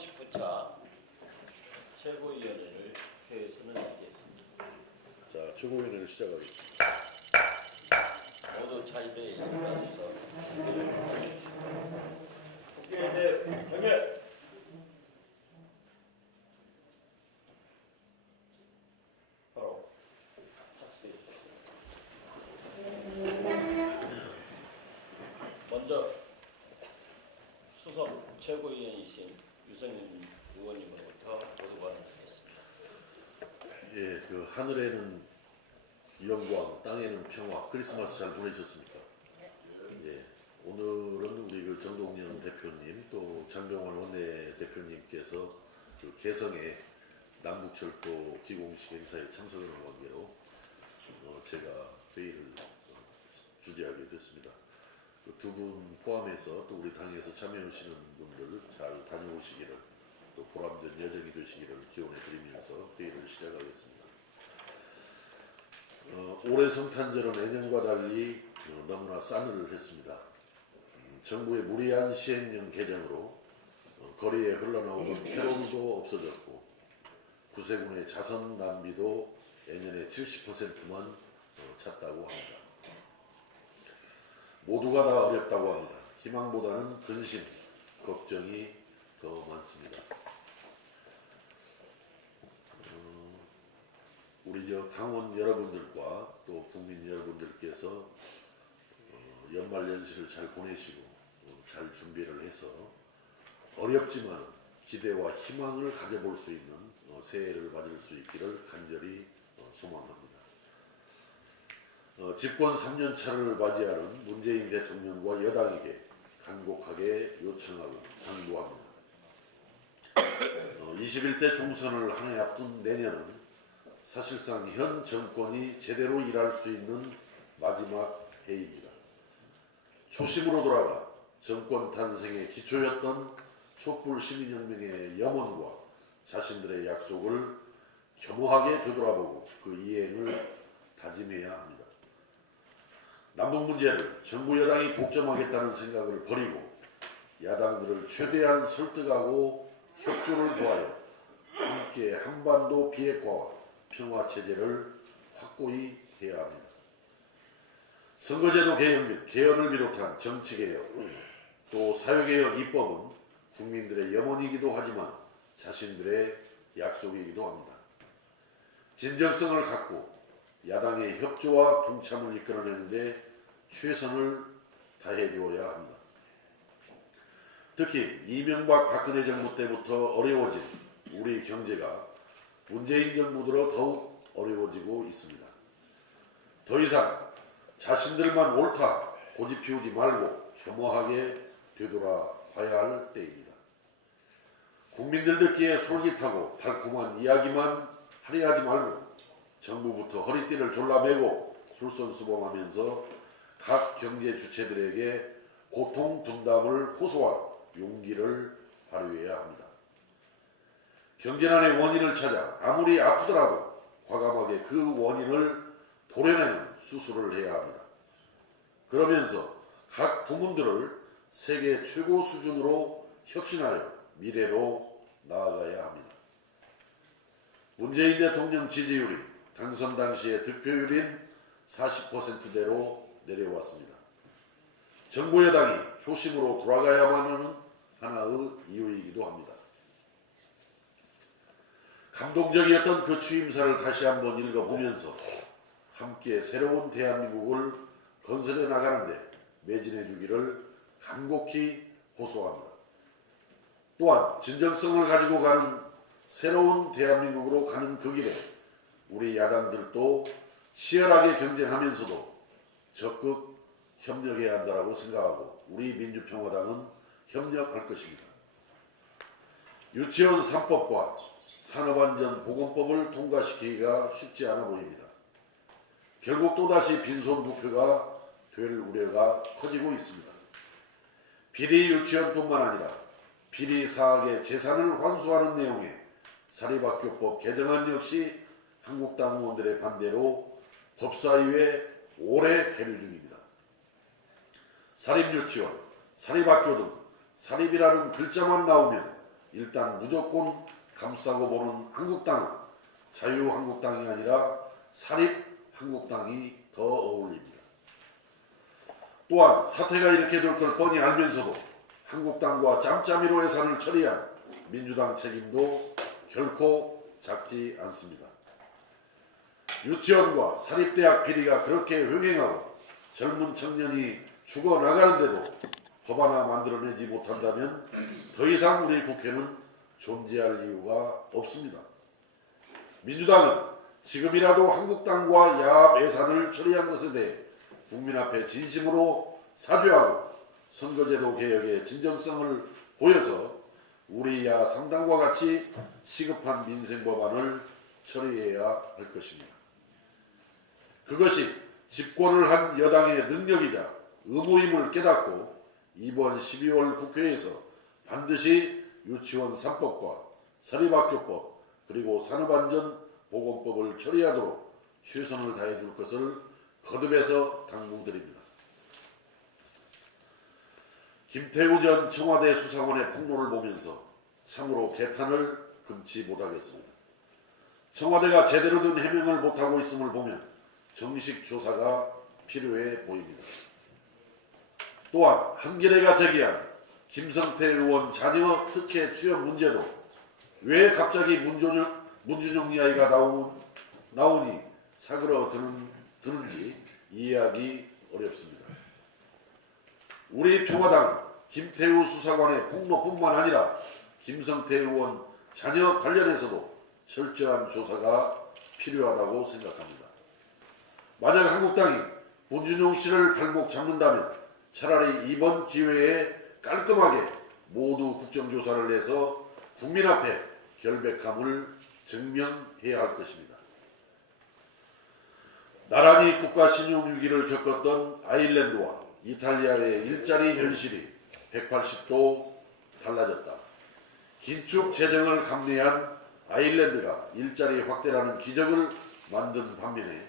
제39차 최고위원회를 회에서는 하겠습니다. 자, 최고위원회를 시작하겠습니다. 모두 자리에 일어나셔서 국회를 해주십시오. 국회의대 경례. 바로 착수해 주십시오. 먼저 수석 최고위원이신 유승민 의원님으로부터 모두관을 쓰겠습니다. 예, 그 하늘에는 영광, 땅에는 평화, 크리스마스 잘 보내셨습니까? 예, 오늘은 우리 그 정동영 대표님 또 장병환 원내대표님께서 그 개성의 남북철도 기공식 행사에 참석하는 관계로 제가 회의를 주재하게 됐습니다. 그 두 분 포함해서 또 우리 당에서 참여하시는 분들 잘 다녀오시기를 또 보람된 여정이 되시기를 기원해 드리면서 회의를 시작하겠습니다. 올해 성탄절은 내년과 달리 너무나 싸늘을 했습니다. 정부의 무리한 시행령 개정으로 거리에 흘러나오던 캐롤도 없어졌고 구세군의 자선 낭비도 예년의 70%만 찼다고 합니다. 모두가 다 어렵다고 합니다. 희망보다는 근심, 걱정이 더 많습니다. 우리 당원 여러분들과 또 국민 여러분들께서 연말연시를 잘 보내시고 잘 준비를 해서 어렵지만 기대와 희망을 가져볼 수 있는 새해를 맞을 수 있기를 간절히 소망합니다. 집권 3년차를 맞이하는 문재인 대통령과 여당에게 간곡하게 요청하고 당부합니다. 21대 총선을 한 해 앞둔 내년은 사실상 현 정권이 제대로 일할 수 있는 마지막 해입니다. 초심으로 돌아가 정권 탄생의 기초였던 촛불 시민혁명의 염원과 자신들의 약속을 겸허하게 되돌아보고 그 이행을 다짐해야 합니다. 남북 문제를 정부 여당이 독점하겠다는 생각을 버리고 야당들을 최대한 설득하고 협조를 구하여 함께 한반도 비핵화와 평화체제를 확고히 해야 합니다. 선거제도 개혁 및 개헌을 비롯한 정치개혁, 또 사회개혁 입법은 국민들의 염원이기도 하지만 자신들의 약속이기도 합니다. 진정성을 갖고 야당의 협조와 동참을 이끌어내는데 최선을 다해 주어야 합니다. 특히 이명박 박근혜 정부 때부터 어려워진 우리 경제가 문재인 정부 들어 더욱 어려워지고 있습니다. 더 이상 자신들만 옳다 고집 피우지 말고 겸허하게 되돌아봐야 할 때입니다. 국민들 듣기에 솔깃하고 달콤한 이야기만 하려 하지 말고 정부부터 허리띠를 졸라매고 솔선수범하면서 각 경제 주체들에게 고통 분담을 호소할 용기를 발휘해야 합니다. 경제난의 원인을 찾아 아무리 아프더라도 과감하게 그 원인을 도려내는 수술을 해야 합니다. 그러면서 각 부문들을 세계 최고 수준으로 혁신하여 미래로 나아가야 합니다. 문재인 대통령 지지율이 당선 당시의 득표율인 40%대로 내려왔습니다. 정부 여당이 초심으로 돌아가야만 하는 하나의 이유이기도 합니다. 감동적이었던 그 취임사를 다시 한번 읽어보면서 함께 새로운 대한민국을 건설해 나가는데 매진해 주기를 간곡히 호소합니다. 또한 진정성을 가지고 가는 새로운 대한민국으로 가는 그 길에 우리 야당들도 치열하게 경쟁하면서도 적극 협력해야 한다고 생각하고 우리 민주평화당은 협력할 것입니다. 유치원 3법과 산업안전보건법을 통과시키기가 쉽지 않아 보입니다. 결국 또다시 빈손부패가 될 우려가 커지고 있습니다. 비리 유치원뿐만 아니라 비리 사학의 재산을 환수하는 내용의 사립학교법 개정안 역시 한국당 의원들의 반대로 법사위에 오래 계류 중입니다. 사립유치원, 사립학교 등 사립이라는 글자만 나오면 일단 무조건 감싸고 보는 한국당은 자유한국당이 아니라 사립한국당이 더 어울립니다. 또한 사태가 이렇게 될 걸 뻔히 알면서도 한국당과 짬짬이로 예산을 처리한 민주당 책임도 결코 작지 않습니다. 유치원과 사립대학 비리가 그렇게 횡행하고 젊은 청년이 죽어나가는데도 법 하나 만들어내지 못한다면 더 이상 우리 국회는 존재할 이유가 없습니다. 민주당은 지금이라도 한국당과 야합 예산을 처리한 것에 대해 국민 앞에 진심으로 사죄하고 선거제도 개혁의 진정성을 보여서 우리 야 3당과 같이 시급한 민생 법안을 처리해야 할 것입니다. 그것이 집권을 한 여당의 능력이자 의무임을 깨닫고 이번 12월 국회에서 반드시 유치원 3법과 사립학교법 그리고 산업안전보건법을 처리하도록 최선을 다해줄 것을 거듭해서 당부드립니다. 김태우 전 청와대 수사관의 폭로를 보면서 참으로 개탄을 금치 못하겠습니다. 청와대가 제대로 된 해명을 못하고 있음을 보면 정식 조사가 필요해 보입니다. 또한 한겨레가 제기한 김성태 의원 자녀 특혜 취업 문제도 왜 갑자기 문준영 이야기가 나오니 사그러드는지 이해하기 어렵습니다. 우리 평화당은 김태우 수사관의 폭로뿐만 아니라 김성태 의원 자녀 관련해서도 철저한 조사가 필요하다고 생각합니다. 만약 한국당이 문준용 씨를 발목 잡는다면 차라리 이번 기회에 깔끔하게 모두 국정조사를 해서 국민 앞에 결백함을 증명해야 할 것입니다. 나란히 국가 신용 위기를 겪었던 아일랜드와 이탈리아의 일자리 현실이 180도 달라졌다. 긴축 재정을 감내한 아일랜드가 일자리 확대라는 기적을 만든 반면에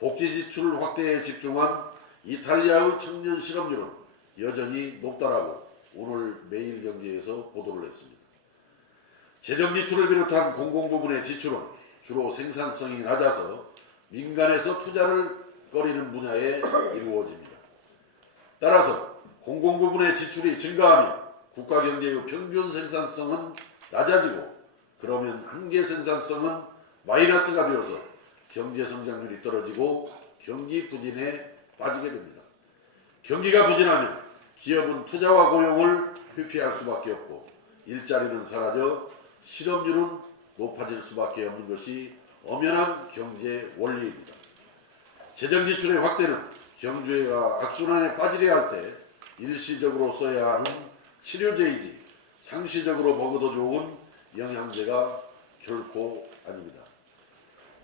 복지 지출 확대에 집중한 이탈리아의 청년 실업률은 여전히 높다라고 오늘 매일경제에서 보도를 했습니다. 재정 지출을 비롯한 공공부문의 지출은 주로 생산성이 낮아서 민간에서 투자를 꺼리는 분야에 이루어집니다. 따라서 공공부문의 지출이 증가하면 국가경제의 평균 생산성은 낮아지고 그러면 한계 생산성은 마이너스가 되어서 경제성장률이 떨어지고 경기 부진에 빠지게 됩니다. 경기가 부진하면 기업은 투자와 고용을 회피할 수밖에 없고 일자리는 사라져 실업률은 높아질 수밖에 없는 것이 엄연한 경제 원리입니다. 재정지출의 확대는 경제가 악순환에 빠지려 할 때 일시적으로 써야 하는 치료제이지 상시적으로 먹어도 좋은 영양제가 결코 아닙니다.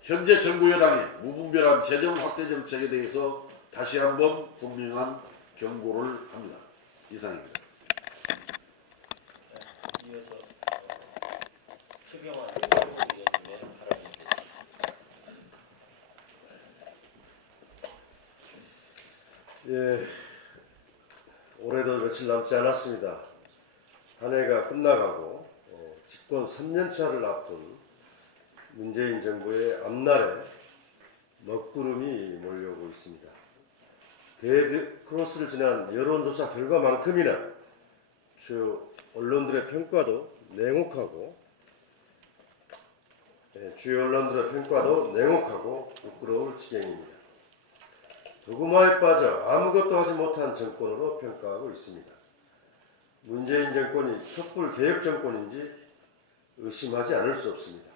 현재 정부 여당의 무분별한 재정 확대 정책에 대해서 다시 한번 분명한 경고를 합니다. 이상입니다. 이어서 최경환 의원님의 발언이겠습니다. 예, 올해도 며칠 남지 않았습니다. 한 해가 끝나가고 집권 3년차를 앞둔 문재인 정부의 앞날에 먹구름이 몰려오고 있습니다. 데드크로스를 지난 여론조사 결과만큼이나 주요 언론들의 평가도 냉혹하고 부끄러울 지경입니다. 도구마에 빠져 아무것도 하지 못한 정권으로 평가하고 있습니다. 문재인 정권이 촛불 개혁 정권인지 의심하지 않을 수 없습니다.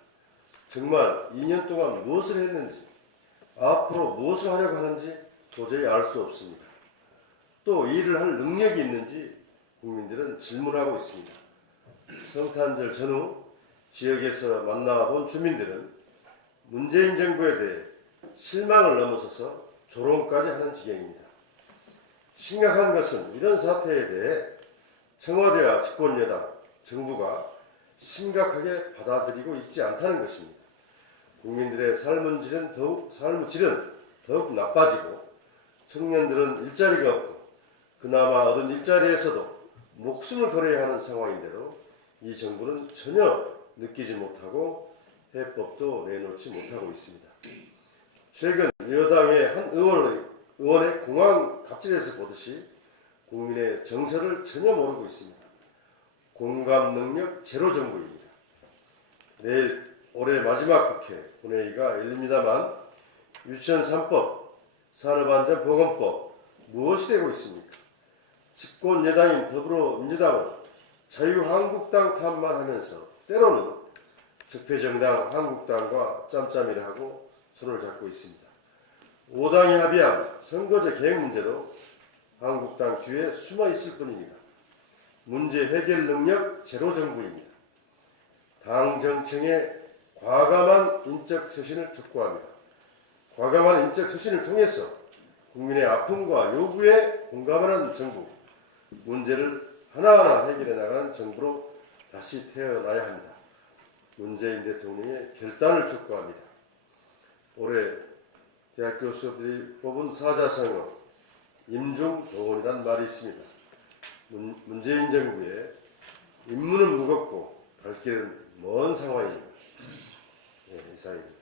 정말 2년 동안 무엇을 했는지 앞으로 무엇을 하려고 하는지 도저히 알 수 없습니다. 또 일을 할 능력이 있는지 국민들은 질문하고 있습니다. 성탄절 전후 지역에서 만나본 주민들은 문재인 정부에 대해 실망을 넘어서서 조롱까지 하는 지경입니다. 심각한 것은 이런 사태에 대해 청와대와 집권여당, 정부가 심각하게 받아들이고 있지 않다는 것입니다. 국민들의 삶의 질은 더욱 나빠지고 청년들은 일자리가 없고 그나마 얻은 일자리에서도 목숨을 걸어야 하는 상황인데도 이 정부는 전혀 느끼지 못하고 해법도 내놓지 못하고 있습니다. 최근 여당의 한 의원의 공항 갑질에서 보듯이 국민의 정서를 전혀 모르고 있습니다. 공감 능력 제로 정부입니다. 내일 올해 마지막 국회 본회의가 열립니다만 유치원 3법, 산업안전보건법 무엇이 되고 있습니까? 집권 여당인 더불어민주당은 자유한국당 탓만 하면서 때로는 적폐정당 한국당과 짬짬이를 하고 손을 잡고 있습니다. 5당이 합의한 선거제 개혁 문제도 한국당 뒤에 숨어 있을 뿐입니다. 문제 해결 능력 제로 정부입니다. 당 정청의 과감한 인적 쇄신을 촉구합니다. 과감한 인적 쇄신을 통해서 국민의 아픔과 요구에 공감하는 정부, 문제를 하나하나 해결해 나가는 정부로 다시 태어나야 합니다. 문재인 대통령의 결단을 촉구합니다. 올해 대학교 수업들이 뽑은 사자성어 임중동원이라는 말이 있습니다. 문재인 정부의 임무는 무겁고 갈 길은 먼 상황입니다. 네, 이상입니다.